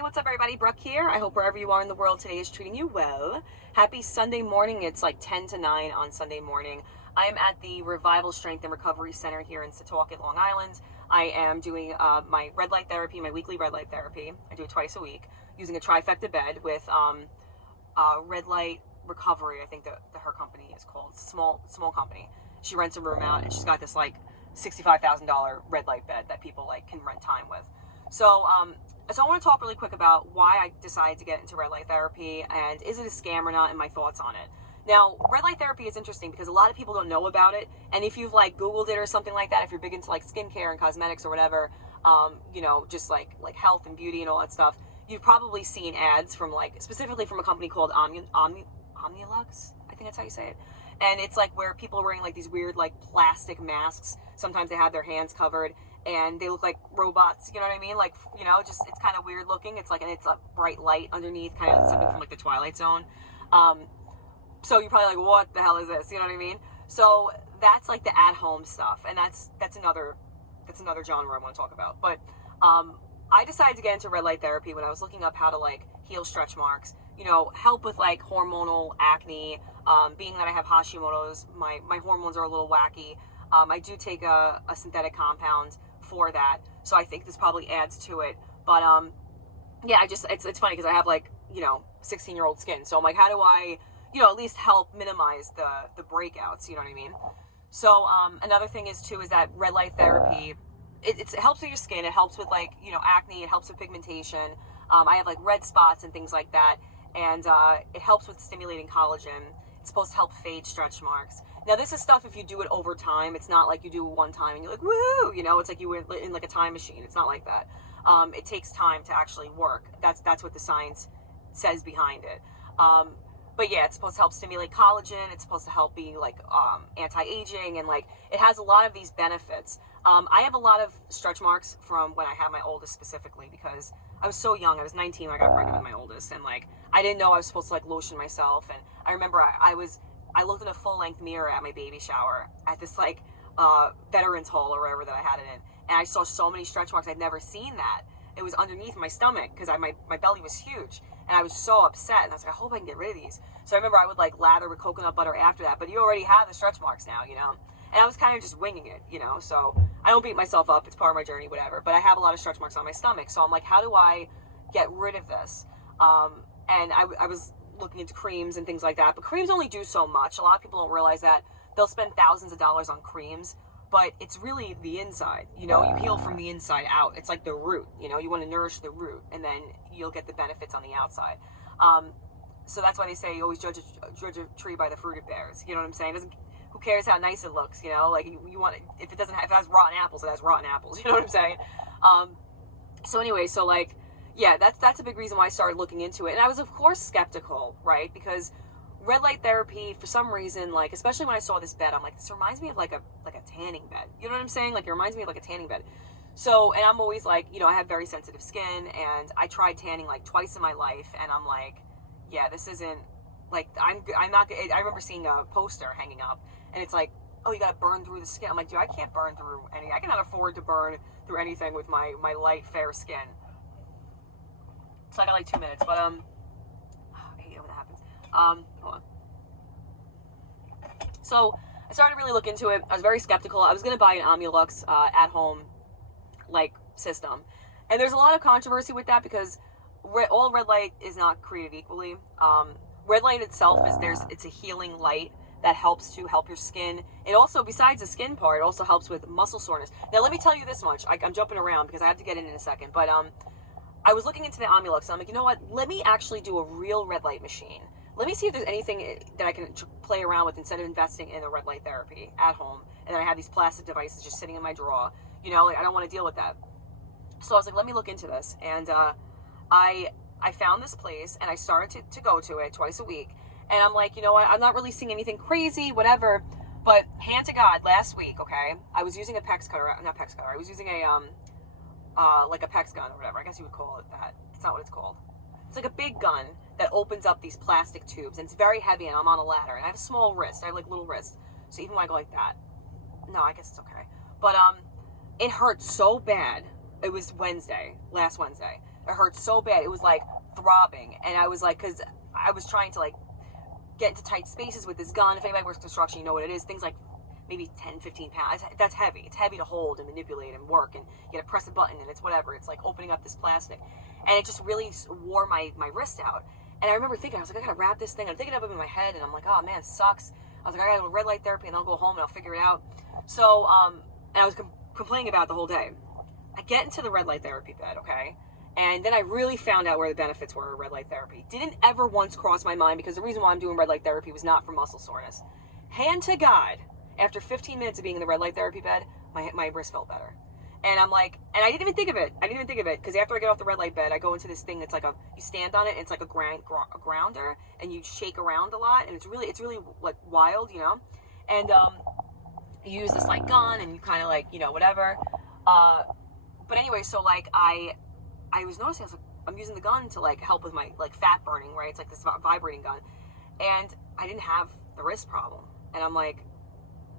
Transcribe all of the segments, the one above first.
Hey, what's up everybody? Brooke here. I hope wherever you are in the world today is treating you well. Happy Sunday morning. It's like 10 to 9 on Sunday morning. I am at the Revival Strength and Recovery Center here in Setauket, Long Island. I am doing my red light therapy, my weekly red light therapy. I do it twice a week using a trifecta bed with Red Light Recovery. I think her company is called. Small company. She rents a room out and she's got this like $65,000 red light bed that people like can rent time with. So I want to talk really quick about why I decided to get into red light therapy and is it a scam or not and my thoughts on it. Now, red light therapy is interesting because a lot of people don't know about it, and if you've like Googled it or something like that, if you're big into like skincare and cosmetics or whatever, just like health and beauty and all that stuff, you've probably seen ads from like specifically from a company called Omnilux. I think that's how you say it. And it's like where people are wearing like these weird like plastic masks. Sometimes they have their hands covered and they look like robots, you know what I mean? Like, just it's kind of weird looking. It's like, and it's a bright light underneath, kind of something from like the Twilight Zone. So you're probably like, what the hell is this? You know what I mean? So that's like the at-home stuff, and that's another genre I want to talk about. But I decided to get into red light therapy when I was looking up how to like heal stretch marks, help with like hormonal acne. Being that I have Hashimoto's, my hormones are a little wacky. I do take a synthetic compound for that, so I think this probably adds to it. But yeah, it's funny because I have like 16-year-old skin, so I'm like, how do I at least help minimize the breakouts? You know what I mean? So another thing is that red light therapy, it helps with your skin. It helps with like acne. It helps with pigmentation. I have like red spots and things like that, and it helps with stimulating collagen. It's supposed to help fade stretch marks. Now, this is stuff if you do it over time. It's not like you do it one time and you're like, woohoo! It's like you were in like a time machine. It's not like that. It takes time to actually work. That's what the science says behind it. But yeah, it's supposed to help stimulate collagen. It's supposed to help be like anti-aging, and like it has a lot of these benefits. I have a lot of stretch marks from when I had my oldest specifically because I was so young. I was 19 when I got pregnant with my oldest, and like I didn't know I was supposed to like lotion myself. And I remember I looked in a full-length mirror at my baby shower at this like veterans hall or wherever that I had it in, and I saw so many stretch marks. I'd never seen that. It was underneath my stomach because my belly was huge, and I was so upset. And I was like, I hope I can get rid of these. So I remember I would like lather with coconut butter after that. But you already have the stretch marks now, And I was kind of just winging it, So I don't beat myself up. It's part of my journey, whatever. But I have a lot of stretch marks on my stomach. So I'm like, how do I get rid of this? And I was looking into creams and things like that. But creams only do so much. A lot of people don't realize that. They'll spend thousands of dollars on creams, but it's really the inside. You heal from the inside out. It's like the root. You want to nourish the root, and then you'll get the benefits on the outside. So that's why they say you always judge a tree by the fruit it bears. You know what I'm saying? Who cares how nice it looks? Like you want it, if it has rotten apples, it has rotten apples. You know what I'm saying? So anyway, so like, yeah, that's a big reason why I started looking into it, and I was of course skeptical, right? Because red light therapy, for some reason, like especially when I saw this bed, I'm like, this reminds me of like a tanning bed. You know what I'm saying? Like it reminds me of like a tanning bed. So, and I'm always like, I have very sensitive skin, and I tried tanning like twice in my life, and I'm like, yeah, this isn't like I'm not. I remember seeing a poster hanging up, and it's like, oh, you gotta burn through the skin. I'm like, dude, I can't burn through any. I cannot afford to burn through anything with my light fair skin. So I got like 2 minutes, but I hate it when that happens. Hold on. So I started to really look into it. I was very skeptical. I was gonna buy an Omnilux at home like system, and there's a lot of controversy with that because all red light is not created equally. Red light itself it's a healing light that helps to help your skin. It also, besides the skin part, it also helps with muscle soreness. Now let me tell you this much. I'm jumping around because I have to get in a second, but I was looking into the Omnilux, and I'm like, you know what? Let me actually do a real red light machine. Let me see if there's anything that I can play around with instead of investing in a red light therapy at home. And then I have these plastic devices just sitting in my drawer. Like I don't want to deal with that. So I was like, let me look into this. And I found this place, and I started to go to it twice a week. And I'm like, you know what? I'm not really seeing anything crazy, whatever. But hand to God, last week, okay, I was using a PEX cutter, not PEX cutter. I was using like a PEX gun or whatever. I guess you would call it that. It's not what it's called. It's like a big gun that opens up these plastic tubes, and it's very heavy, and I'm on a ladder, and I have a small wrist. I have like little wrists. So even when I go like that, no, I guess it's okay. But it hurt so bad. It was last Wednesday. It hurt so bad. It was like throbbing. And I was like, because I was trying to like get into tight spaces with this gun. If anybody works construction, you know what it is. Things like maybe 10, 15 pounds. That's heavy. It's heavy to hold and manipulate and work, and you gotta press a button and it's whatever. It's like opening up this plastic. And it just really wore my wrist out. And I remember thinking, I was like, I gotta wrap this thing. I'm thinking of it in my head, and I'm like, oh man, it sucks. I was like, I gotta go to red light therapy, and I'll go home and I'll figure it out. So, and I was complaining about it the whole day. I get into the red light therapy bed, okay? And then I really found out where the benefits were of red light therapy. Didn't ever once cross my mind, because the reason why I'm doing red light therapy was not for muscle soreness. Hand to God, after 15 minutes of being in the red light therapy bed, my wrist felt better. And I'm like, and I didn't even think of it. Because after I get off the red light bed, I go into this thing that's like you stand on it, and it's like a grounder, and you shake around a lot, and it's really like wild, you know? And you use this like gun, and you kind of like, you know, whatever. But anyway, so like I was noticing, I was like, I'm using the gun to like help with my like fat burning, right? It's like this vibrating gun. And I didn't have the wrist problem. And I'm like,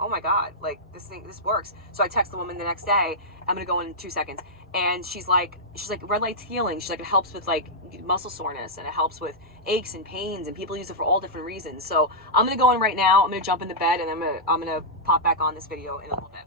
oh my God, like this works. So I text the woman the next day. I'm gonna go in 2 seconds. And she's like, red light's healing. She's like, it helps with like muscle soreness, and it helps with aches and pains, and people use it for all different reasons. So I'm gonna go in right now. I'm gonna jump in the bed, and I'm gonna pop back on this video in a little bit.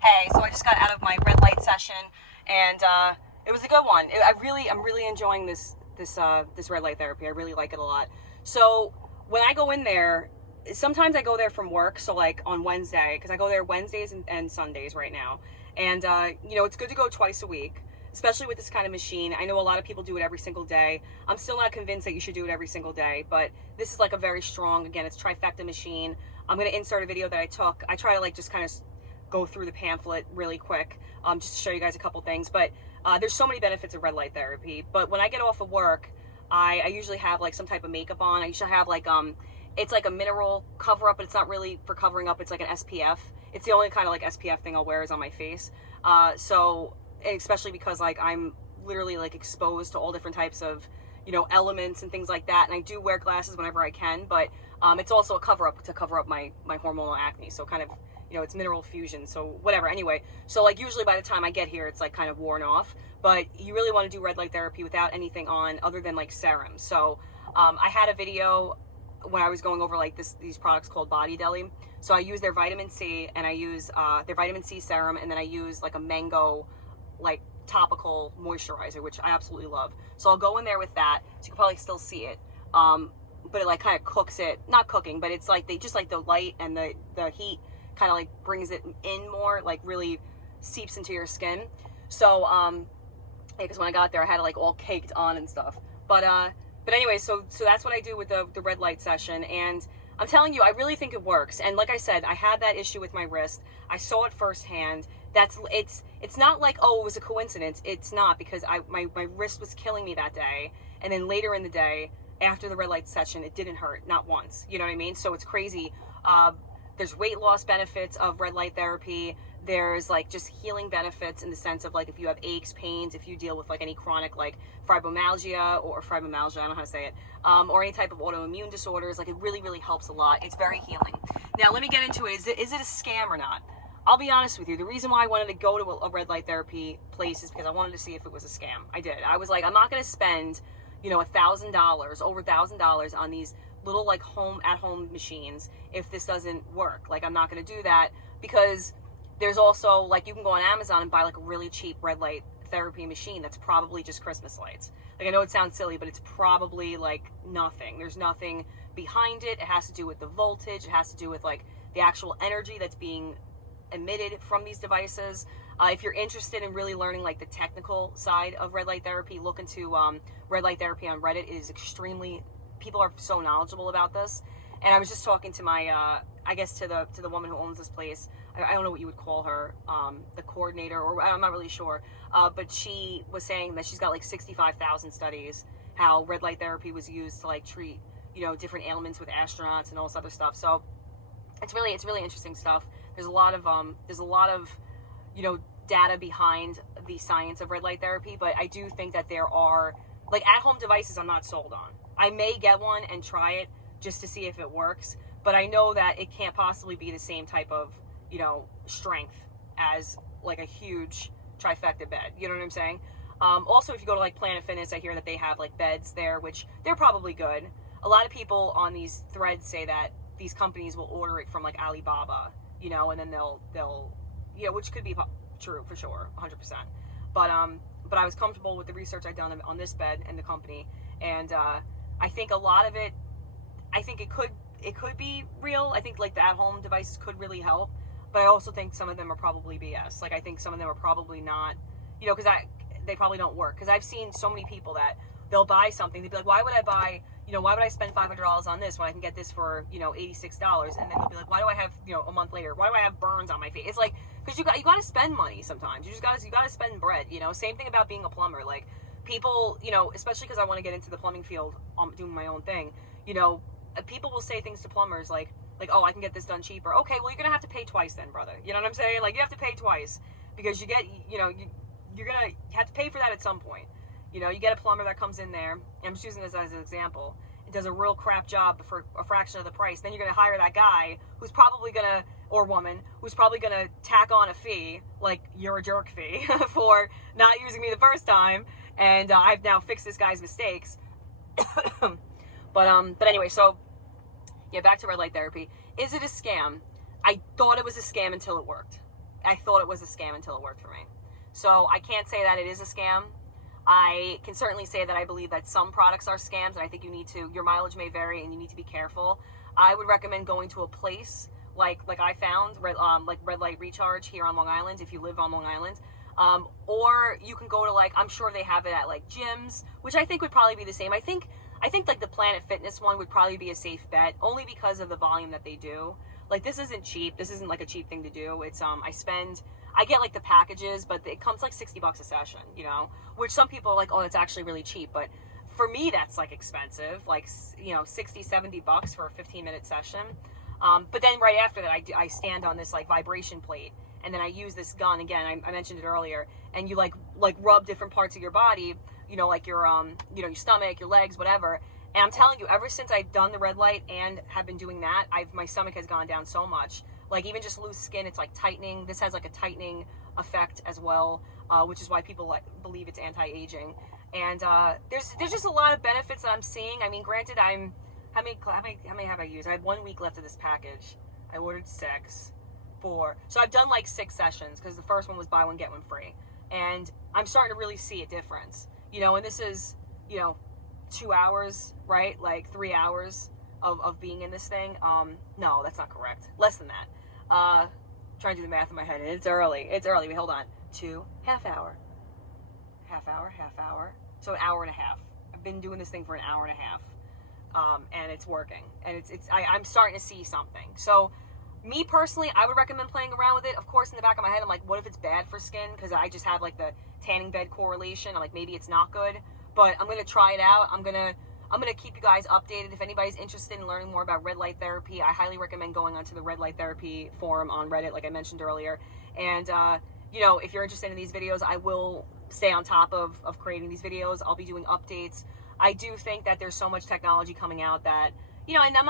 Hey, so I just got out of my red light session, and it was a good one. I'm really enjoying this red light therapy. I really like it a lot. So when I go in there, sometimes I go there from work. So like on Wednesday, because I go there Wednesdays and Sundays right now. And you know, it's good to go twice a week, especially with this kind of machine. I know a lot of people do it every single day. I'm still not convinced that you should do it every single day, but this is like a very strong, again, it's trifecta machine. I'm going to insert a video that I took. I try to like just kind of go through the pamphlet really quick, just to show you guys a couple things. But there's so many benefits of red light therapy. But when I get off of work, I usually have like some type of makeup on. I usually have like it's like a mineral cover up, but it's not really for covering up. It's like an SPF. It's the only kind of like SPF thing I'll wear is on my face. So especially because like I'm literally like exposed to all different types of, you know, elements and things like that. And I do wear glasses whenever I can, but it's also a cover up to cover up my hormonal acne. So kind of, you know, it's mineral fusion, so whatever. Anyway, so like usually by the time I get here, it's like kind of worn off, but you really want to do red light therapy without anything on other than like serum. So I had a video when I was going over like these products called Body Deli. So I use their vitamin C, and I use their vitamin C serum, and then I use like a mango like topical moisturizer, which I absolutely love. So I'll go in there with that, so you can probably still see it. But it like kind of cooks it, not cooking, but it's like they just like the light and the heat kind of like brings it in more, like really seeps into your skin. So because when I got there, I had it like all caked on and stuff. But anyway, so that's what I do with the red light session, and I'm telling you, I really think it works. And like I said, I had that issue with my wrist. I saw it firsthand. It's not like, oh, it was a coincidence. It's not, because my wrist was killing me that day, and then later in the day after the red light session, it didn't hurt, not once. You know what I mean? So it's crazy. There's weight loss benefits of red light therapy. There's like just healing benefits in the sense of like if you have aches, pains, if you deal with like any chronic like fibromyalgia, I don't know how to say it, or any type of autoimmune disorders, like it really helps a lot. It's very healing. Now let me get into it. Is it a scam or not? I'll be honest with you. The reason why I wanted to go to a red light therapy place is because I wanted to see if it was a scam. I did. I was like, I'm not going to spend, you know, $1,000, over $1,000 on these little like at-home machines if this doesn't work. Like I'm not going to do that, because there's also like you can go on Amazon and buy like a really cheap red light therapy machine that's probably just Christmas lights. Like I know it sounds silly, but it's probably like nothing. There's nothing behind it. It has to do with the voltage. It has to do with like the actual energy that's being emitted from these devices. If you're interested in really learning like the technical side of red light therapy, look into red light therapy on Reddit. It is extremely, people are so knowledgeable about this. And I was just talking to my I guess to the woman who owns this place. I don't know what you would call her, the coordinator, or I'm not really sure. But she was saying that she's got like 65,000 studies how red light therapy was used to like treat, you know, different ailments with astronauts and all this other stuff. So it's really interesting stuff. There's a lot of you know, data behind the science of red light therapy, but I do think that there are like at-home devices I'm not sold on. I may get one and try it just to see if it works, but I know that it can't possibly be the same type of, you know, strength as like a huge trifecta bed. You know what I'm saying? Also, if you go to like Planet Fitness, I hear that they have like beds there, which they're probably good. A lot of people on these threads say that these companies will order it from like Alibaba, you know, and then they'll you know, which could be true for sure, 100%. But I was comfortable with the research I'd done on this bed and the company, and I think a lot of it, I think it could be real. I think like the at-home devices could really help, but I also think some of them are probably BS. Like I think some of them are probably not, you know, because they probably don't work. Because I've seen so many people that they'll buy something, they'd be like, why would I buy, you know, why would I spend $500 on this when I can get this for, you know, $86? And then they'll be like, why do I have, you know, a month later, why do I have burns on my face? It's like, because you got to spend money sometimes. You got to spend bread, you know. Same thing about being a plumber. Like people, you know, especially because I want to get into the plumbing field, doing my own thing, you know, people will say things to plumbers like, oh, I can get this done cheaper. Okay, well, you're gonna have to pay twice then, brother. You know what I'm saying? Like you have to pay twice because you get, you know, you're gonna have to pay for that at some point. You know, you get a plumber that comes in there, and I'm just using this as an example, and does a real crap job for a fraction of the price. Then you're gonna hire that guy who's probably gonna, or woman, who's probably gonna tack on a fee, like you're a jerk fee, for not using me the first time, and I've now fixed this guy's mistakes. But anyway, so yeah, back to red light therapy. Is it a scam? I thought it was a scam until it worked. I thought it was a scam until it worked for me. So I can't say that it is a scam. I can certainly say that I believe that some products are scams, and I think you need to, your mileage may vary and you need to be careful. I would recommend going to a place like I found, like Red Light Recharge here on Long Island, if you live on Long Island. Or you can go to like, I'm sure they have it at like gyms, which I think would probably be the same. I think like the Planet Fitness one would probably be a safe bet, only because of the volume that they do. Like this isn't cheap. This isn't like a cheap thing to do. It's I get like the packages, but it comes like $60 a session, you know, which some people are like, oh, it's actually really cheap. But for me, that's like expensive, like, you know, $60-$70 for a 15-minute session. But then right after that, I stand on this like vibration plate, and then I use this gun again. I mentioned it earlier, and you like rub different parts of your body, you know, like your you know, your stomach, your legs, whatever. And I'm telling you, ever since I've done the red light and have been doing that, my stomach has gone down so much. Like even just loose skin, it's like tightening. This has like a tightening effect as well, which is why people believe it's anti-aging. And there's just a lot of benefits that I'm seeing. I mean, granted, how many have I used? I have 1 week left of this package. I ordered 6, 4. So I've done like 6 sessions because the first one was buy one get one free, and I'm starting to really see a difference. You know, and this is, you know, 2 hours, right? Like 3 hours of being in this thing. No, that's not correct. Less than that. Trying to do the math in my head, and it's early. Wait, hold on. 2 half hour. So an hour and a half. I've been doing this thing for an hour and a half. And it's working. And I'm starting to see something. So me personally, I would recommend playing around with it. Of course, in the back of my head, I'm like, what if it's bad for skin? Because I just have like the tanning bed correlation. I'm like, maybe it's not good. But I'm going to try it out. I'm going to keep you guys updated. If anybody's interested in learning more about red light therapy, I highly recommend going onto the red light therapy forum on Reddit, like I mentioned earlier. And, you know, if you're interested in these videos, I will stay on top of creating these videos. I'll be doing updates. I do think that there's so much technology coming out that, you know, and I'm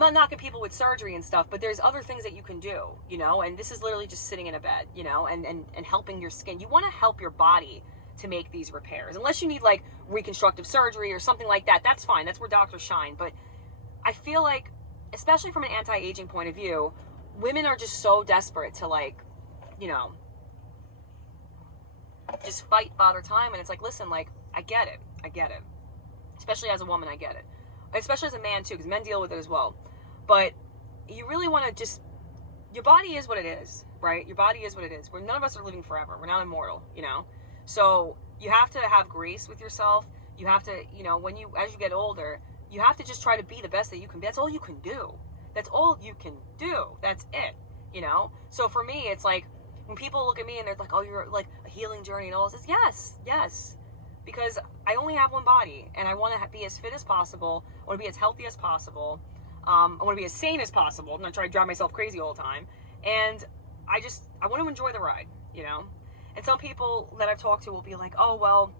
not knocking people with surgery and stuff, but there's other things that you can do, you know, and this is literally just sitting in a bed, you know, and helping your skin. You want to help your body to make these repairs, unless you need like reconstructive surgery or something like that. That's fine. That's where doctors shine. But I feel like, especially from an anti-aging point of view, women are just so desperate to, like, you know, just fight Father Time. And it's like, listen, like, I get it. Especially as a woman, I get it. Especially as a man, too, because men deal with it as well. But you really want to just, your body is what it is, right? Your body is what it is. None of us are living forever. We're not immortal, you know? So you have to have grace with yourself. You have to, you know, as you get older, you have to just try to be the best that you can be. That's all you can do. That's all you can do. That's it, you know? So for me, it's like, when people look at me and they're like, oh, you're like a healing journey and all this, yes. Because I only have one body, and I want to be as fit as possible. I want to be as healthy as possible. I want to be as sane as possible. I'm not trying to drive myself crazy all the time. And I want to enjoy the ride, you know? And some people that I've talked to will be like, oh, well,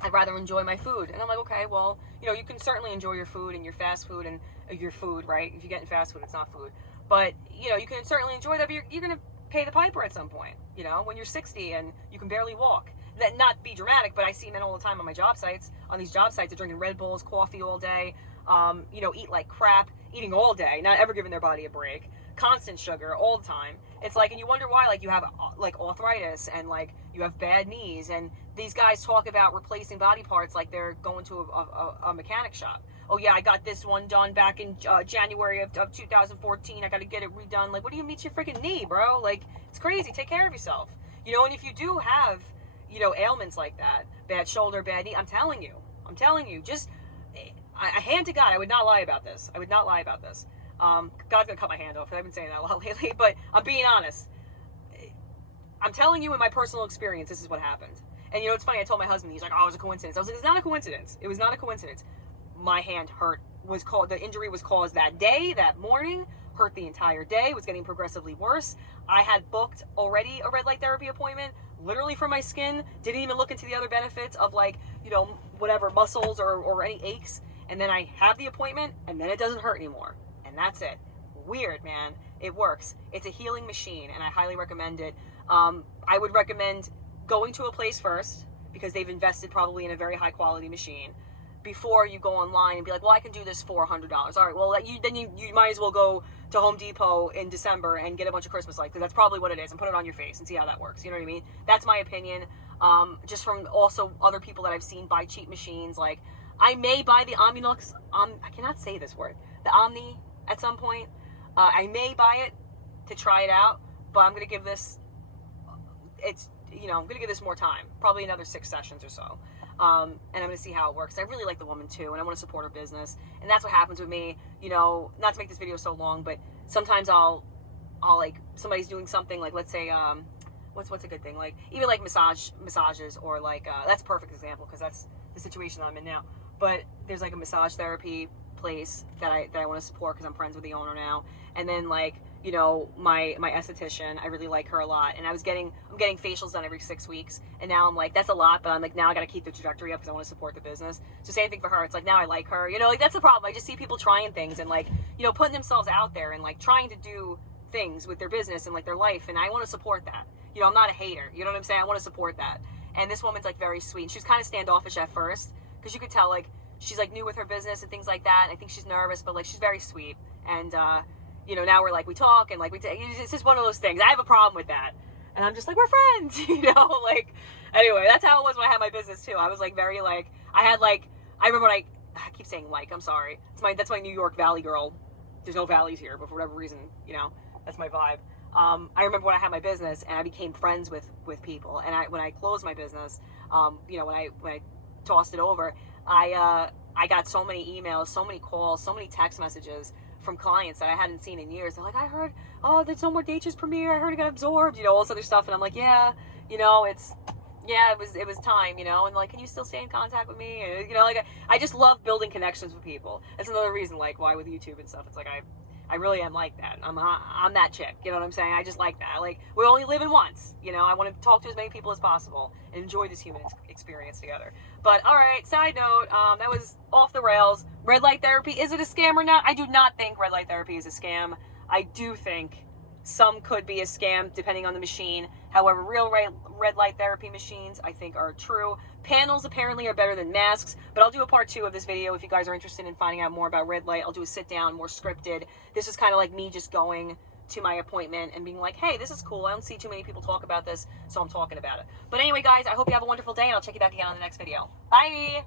I'd rather enjoy my food. And I'm like, okay, well, you know, you can certainly enjoy your food and your fast food and your food, right? If you're getting fast food, it's not food. But, you know, you can certainly enjoy that, but you're going to pay the piper at some point, you know, when you're 60 and you can barely walk. That not be dramatic, but I see men all the time on my job sites. On these job sites, they're drinking Red Bulls, coffee all day, you know, eat like crap, eating all day, not ever giving their body a break, constant sugar all the time. It's like, and you wonder why, like, you have like arthritis and like you have bad knees, and these guys talk about replacing body parts like they're going to a mechanic shop. Oh yeah, I got this one done back in January of 2014. I got to get it redone. Like, what do you mean it's your freaking knee, bro? Like, it's crazy. Take care of yourself, you know. And if you do have, you know, ailments like that, bad shoulder, bad knee, I'm telling you, just a hand to God, I would not lie about this. God's gonna cut my hand off. I've been saying that a lot lately, but I'm being honest. I'm telling you, in my personal experience, this is what happened. And you know, it's funny, I told my husband, he's like, oh, it was a coincidence. I was like, it's not a coincidence. It was not a coincidence. My hand hurt, the injury was caused that day, that morning, hurt the entire day, was getting progressively worse. I had booked already a red light therapy appointment, literally for my skin, didn't even look into the other benefits of, like, you know, whatever muscles or any aches. And then I have the appointment, and then it doesn't hurt anymore. And that's it. Weird, man. It works. It's a healing machine, and I highly recommend it. I would recommend going to a place first, because they've invested probably in a very high quality machine, before you go online and be like, well, I can do this for $100. All right, well, then you might as well go to Home Depot in December and get a bunch of Christmas lights, because that's probably what it is, and put it on your face and see how that works. You know what I mean? That's my opinion. Just from also other people that I've seen buy cheap machines. Like, I may buy the Omnilux, I cannot say this word, the Omni at some point. I may buy it to try it out, but I'm going to give this, I'm going to give this more time, probably another 6 sessions or so. And I'm going to see how it works. I really like the woman too, and I want to support her business. And that's what happens with me, you know, not to make this video so long, but sometimes I'll like, somebody's doing something, like, let's say, what's a good thing? Like, even like massages, or like, that's a perfect example, because that's the situation that I'm in now. But there's like a massage therapy place that I want to support, because I'm friends with the owner now. And then, like, you know, my esthetician, I really like her a lot, and I'm getting facials done every 6 weeks, and now I'm like, that's a lot, but I'm like, now I got to keep the trajectory up because I want to support the business. So same thing for her. It's like, now I like her, you know, like, that's the problem. I just see people trying things and, like, you know, putting themselves out there and, like, trying to do things with their business and, like, their life, and I want to support that. You know, I'm not a hater, you know what I'm saying? I want to support that. And this woman's, like, very sweet, and she was kind of standoffish at first, because you could tell, like, she's, like, new with her business and things like that, and I think she's nervous, but, like, she's very sweet. And you know, now we're like, we talk, and like, it's just one of those things. I have a problem with that, and I'm just like, we're friends, you know. Like, anyway, that's how it was when I had my business too. I was like, very, like, I remember when I keep saying, like, I'm sorry, that's my New York Valley girl. There's no valleys here, but for whatever reason, you know, that's my vibe. I remember when I had my business and I became friends with people, and when I closed my business, you know, when I tossed it over, I got so many emails, so many calls, so many text messages from clients that I hadn't seen in years. They're like, I heard, oh, there's no more Dacia's premiere. I heard it got absorbed, you know, all this other stuff. And I'm like, yeah, you know, it was time, you know, and like, can you still stay in contact with me? And, you know, like, I just love building connections with people. That's another reason, like, why with YouTube and stuff, it's like, I really am like that. I'm that chick, you know what I'm saying? I just like that. Like, we only live in once, you know. I want to talk to as many people as possible and enjoy this human experience together. But, all right, side note, that was off the rails. Red light therapy, is it a scam or not? I do not think red light therapy is a scam. I do think some could be a scam depending on the machine. However, real red light therapy machines, I think, are true. Panels apparently are better than masks, but I'll do a part 2 of this video if you guys are interested in finding out more about red light. I'll do a sit down, more scripted. This is kind of like me just going to my appointment and being like, hey, this is cool. I don't see too many people talk about this, so I'm talking about it. But anyway, guys, I hope you have a wonderful day, and I'll check you back again on the next video. Bye!